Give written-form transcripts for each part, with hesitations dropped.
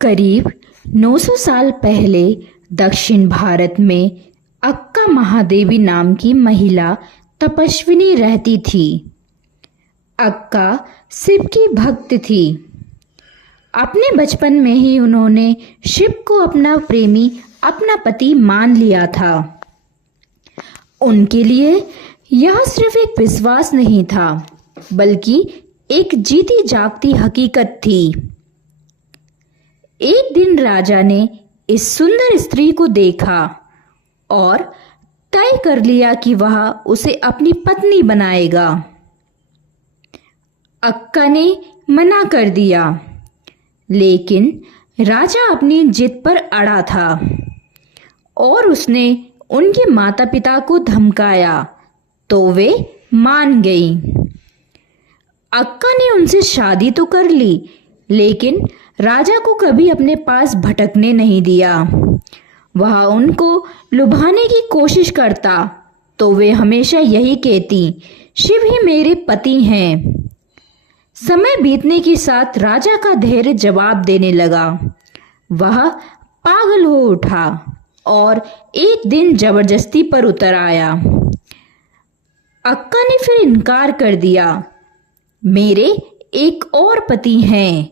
करीब 900 साल पहले दक्षिण भारत में अक्का महादेवी नाम की महिला तपस्विनी रहती थी। अक्का शिव की भक्त थी। अपने बचपन में ही उन्होंने शिव को अपना प्रेमी, अपना पति मान लिया था। उनके लिए यह सिर्फ एक विश्वास नहीं था, बल्कि एक जीती जागती हकीकत थी। एक दिन राजा ने इस सुंदर स्त्री को देखा और तय कर लिया कि वह उसे अपनी पत्नी बनाएगा। अक्का ने मना कर दिया, लेकिन राजा अपनी जिद पर अड़ा था और उसने उनके माता पिता को धमकाया तो वे मान गई। अक्का ने उनसे शादी तो कर ली, लेकिन राजा को कभी अपने पास भटकने नहीं दिया। वह उनको लुभाने की कोशिश करता तो वे हमेशा यही कहती, शिव ही मेरे पति हैं। समय बीतने के साथ राजा का धैर्य जवाब देने लगा। वह पागल हो उठा और एक दिन जबरदस्ती पर उतर आया। अक्का ने फिर इनकार कर दिया। मेरे एक और पति हैं,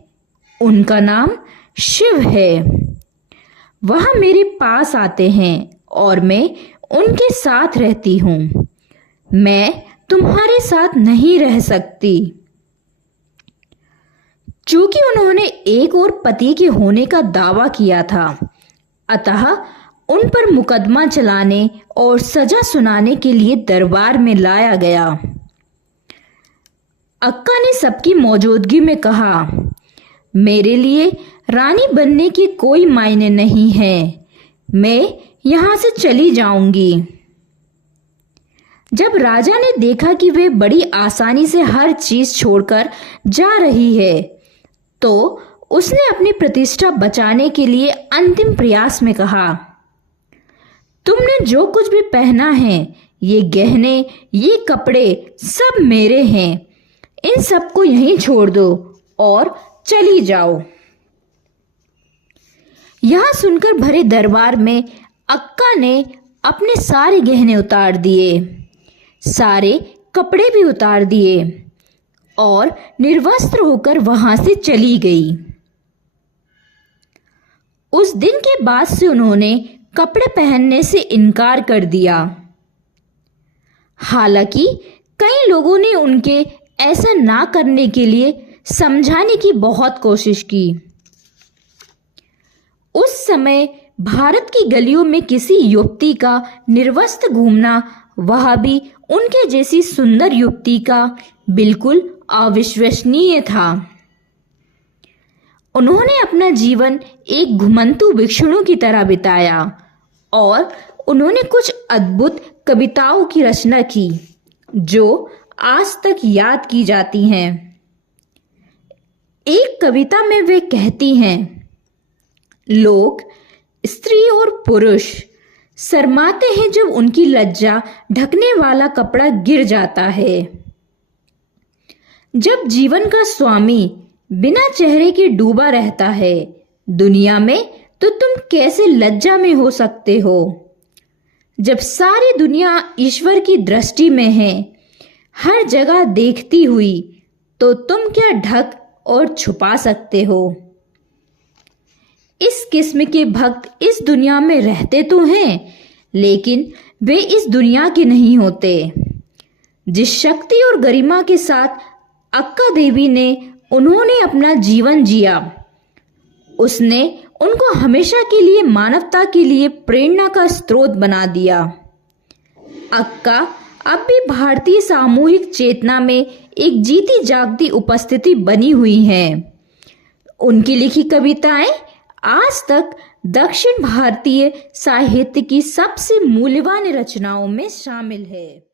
उनका नाम शिव है। वह मेरे पास आते हैं और मैं उनके साथ रहती हूँ। मैं तुम्हारे साथ नहीं रह सकती। चूंकि उन्होंने एक और पति के होने का दावा किया था, अतः उन पर मुकदमा चलाने और सजा सुनाने के लिए दरबार में लाया गया। अक्का ने सबकी मौजूदगी में कहा, मेरे लिए रानी बनने की कोई मायने नहीं है। मैं यहां से चली जाऊंगी। जब राजा ने देखा कि वे बड़ी आसानी से हर चीज छोड़कर जा रही है, तो उसने अपनी प्रतिष्ठा बचाने के लिए अंतिम प्रयास में कहा, तुमने जो कुछ भी पहना है, ये गहने, ये कपड़े सब मेरे हैं। इन सबको यहीं छोड़ दो और चली जाओ। यह सुनकर भरे दरबार में अक्का ने अपने सारे गहने उतार दिए, सारे कपड़े भी उतार दिए और निर्वस्त्र होकर वहां से चली गई। उस दिन के बाद से उन्होंने कपड़े पहनने से इनकार कर दिया। हालांकि कई लोगों ने उनके ऐसा ना करने के लिए समझाने की बहुत कोशिश की। उस समय भारत की गलियों में किसी युवती का निर्वस्त्र घूमना, वह भी उनके जैसी सुंदर युवती का, बिल्कुल अविश्वसनीय था। उन्होंने अपना जीवन एक घुमंतु भिक्षुणी की तरह बिताया और उन्होंने कुछ अद्भुत कविताओं की रचना की जो आज तक याद की जाती हैं। एक कविता में वे कहती हैं, लोग, स्त्री और पुरुष शर्माते हैं जब उनकी लज्जा ढकने वाला कपड़ा गिर जाता है। जब जीवन का स्वामी बिना चेहरे के डूबा रहता है दुनिया में, तो तुम कैसे लज्जा में हो सकते हो? जब सारी दुनिया ईश्वर की दृष्टि में है, हर जगह देखती हुई, तो तुम क्या ढक और छुपा सकते हो? इस किस्म के भक्त इस दुनिया में रहते तो हैं, लेकिन वे इस दुनिया के नहीं होते। जिस शक्ति और गरिमा के साथ अक्का देवी ने उन्होंने अपना जीवन जिया, उसने उनको हमेशा के लिए मानवता के लिए प्रेरणा का स्रोत बना दिया। अक्का अब भी भारतीय सामूहिक चेतना में एक जीती जागती उपस्थिति बनी हुई हैं। उनकी लिखी कविताएं आज तक दक्षिण भारतीय साहित्य की सबसे मूल्यवान रचनाओं में शामिल है।